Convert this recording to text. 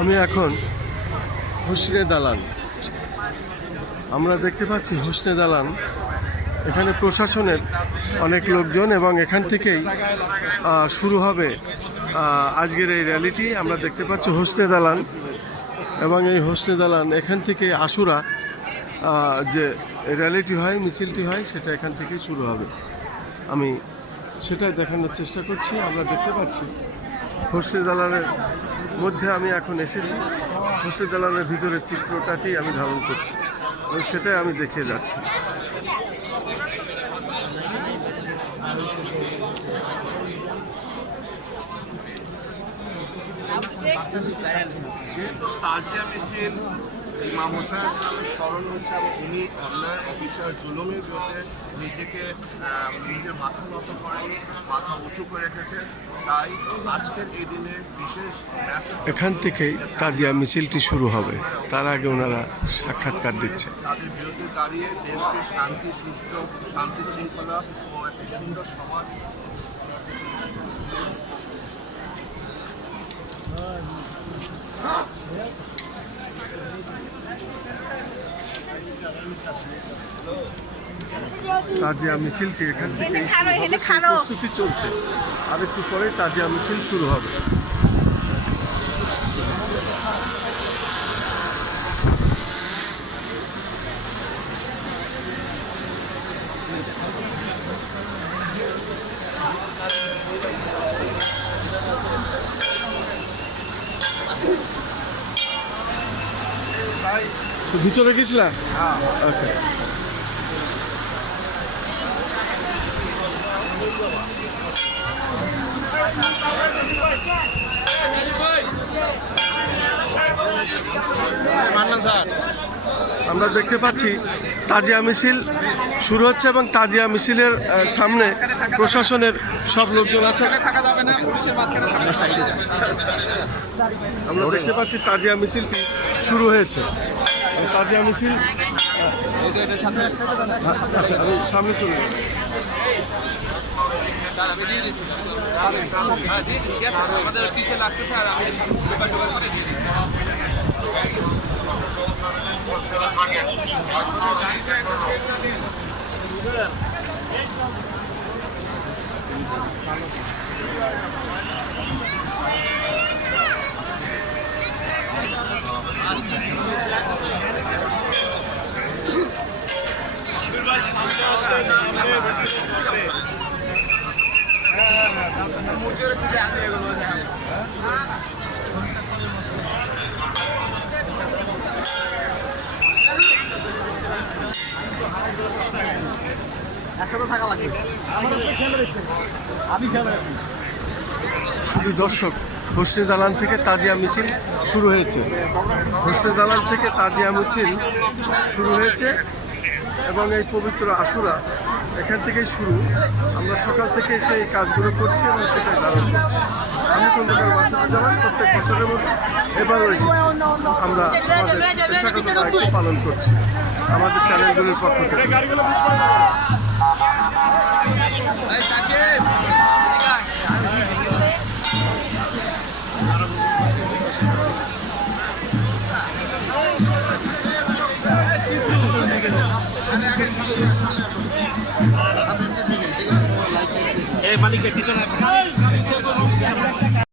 আমি এখন হোসনে দালান, আমরা দেখতে পাচ্ছি হোসনে দালান। এখানে প্রশাসনের অনেক লোকজন এবং এখান থেকেই শুরু হবে আজকের এই র্যালিটি। আমরা দেখতে পাচ্ছি হোসনে দালান এবং এই হোসনে দালান এখান থেকে আশুরা যে র্যালিটি হয়, মিছিলটি হয়, সেটা এখান থেকেই শুরু হবে। আমি সেটাই দেখানোর চেষ্টা করছি। আমরা দেখতে পাচ্ছি হোসনে দালানের মধ্যে আমি এখন এসেছি। হোসনে দালানের ভিতরে চিত্রটাটি আমি ধারণ করছি এবং সেটাই আমি দেখিয়ে যাচ্ছি। যেহেতু তাজিয়া মিছিল ইমাম হোসেন ইসলামের স্মরণ হচ্ছে এবং উনি অন্যায় অবিচার জুলুমের বিরুদ্ধে নিজের মাথা নত করেনি, মাথা উঁচু করে রেখেছে। তাই আজকের এই দিনে বিশেষ এখান থেকেই তাজিয়া মিছিলটি শুরু হবে। তার আগে ওনারা সাক্ষাৎকার দিচ্ছে। তাদের বিরুদ্ধে দাঁড়িয়ে দেশকে শান্তি, সুষ্ঠু শান্তি শৃঙ্খলা ও একটি সুন্দর সমাজ তাজিয়া মিছিলটি এখান থেকে প্রস্তুতি চলছে। আর একটু পরে তাজিয়া মিছিল শুরু হবে। ভিতরে গেছিলাম। ওকে, আমরা দেখতে পাচ্ছি তাজিয়া মিছিল শুরু হচ্ছে এবং তাজিয়া মিছিলের সামনে প্রশাসনের সব লোকজন আছে। আমরা দেখতে পাচ্ছি তাজিয়া মিছিলটি শুরু হয়েছে। তাজিয়া মিছিল, আচ্ছা আমি সামনে চলে যাব। শুধু দর্শক, হোসনে দালান থেকে তাজিয়া মিছিল শুরু হয়েছে। হোসনে দালান থেকে তাজিয়া মিছিল শুরু হয়েছে এবং এই পবিত্র আশুরা এখান থেকেই শুরু। আমরা সকাল থেকে সেই কাজগুলো করছি এবং সেটাই ধারণ করছি। আমি খন্দকার মাসুদুর জামান, প্রত্যেক বছরের মতো এবারও এসেছি। আমরা আমাদের পেশাগত দায়িত্ব পালন করছি আমাদের চ্যানেলগুলির পক্ষ থেকে। মালিকের পিছনে